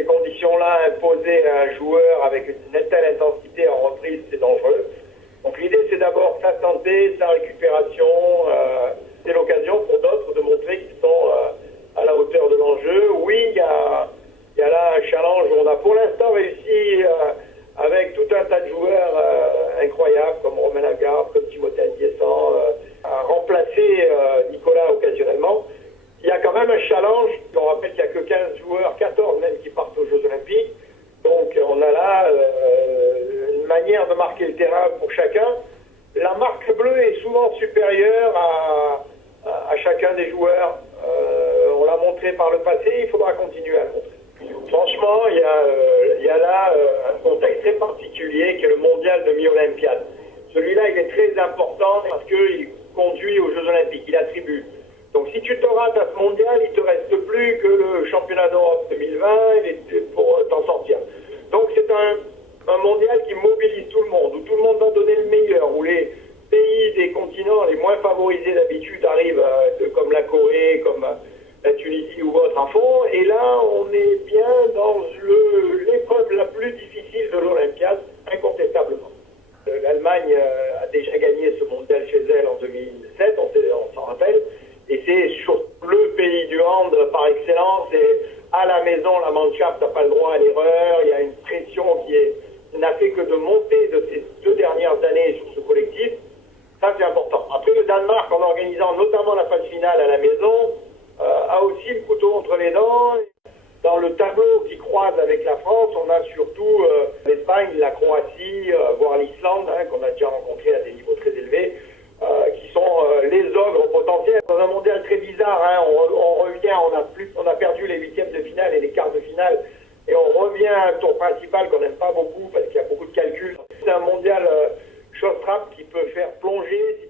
ces conditions-là, imposer à un joueur avec une telle intensité en reprise, c'est dangereux. Donc l'idée, c'est d'abord sa santé, sa récupération. C'est l'occasion pour d'autres de montrer qu'ils sont à la hauteur de l'enjeu. Oui, il y a là un challenge où on a pour l'instant réussi avec tout un tas de joueurs incroyables, comme Romain Lagarde, comme Timothée Ndiessant, à remplacer Nicolas occasionnellement. Il y a quand même un challenge. On rappelle qu'il n'y a que 15 joueurs, 14 même, qui partent aux Jeux Olympiques. Donc on a là une manière de marquer le terrain pour chacun. La marque bleue est souvent supérieure à chacun des joueurs. On l'a montré par le passé, il faudra continuer à le montrer. Franchement, il y a là un contexte très particulier qui est le mondial de mi-olympiade. Celui-là, il est très important parce qu'il conduit aux Jeux Olympiques, il attribue. Donc si tu te rates à ce mondial, il ne te reste plus que le championnat d'Europe 2020 pour t'en sortir. Donc c'est un mondial qui mobilise tout le monde, où tout le monde va donner le meilleur, où les pays des continents les moins favorisés d'habitude arrivent, comme la Corée, comme la Tunisie ou autre, à fond. Et là, on est bien dans l'épreuve la plus difficile de l'Olympiade, incontestablement. L'Allemagne a déjà gagné ce mondial chez elle en 2007, on s'en rappelle. Et c'est sur le pays du hand par excellence. Et à la maison, la Mannschaft n'a pas le droit à l'erreur. Il y a une pression qui n'a fait que de monter de ces 2 dernières années sur ce collectif. Ça, c'est important. Après, le Danemark, en organisant notamment la phase finale à la maison, a aussi le couteau entre les dents. Dans le tableau qui croise avec la France, on a surtout l'Espagne, la Croatie, voire l'Islande, qu'on a déjà rencontré à des niveaux très élevés, qui sont les ogres potentiels. Dans un mondial très bizarre, on revient, on a perdu les 8e de finale et les quarts de finale, et on revient à un tour principal qu'on n'aime pas beaucoup parce qu'il y a beaucoup de calculs. C'est un mondial short trap qui peut faire plonger.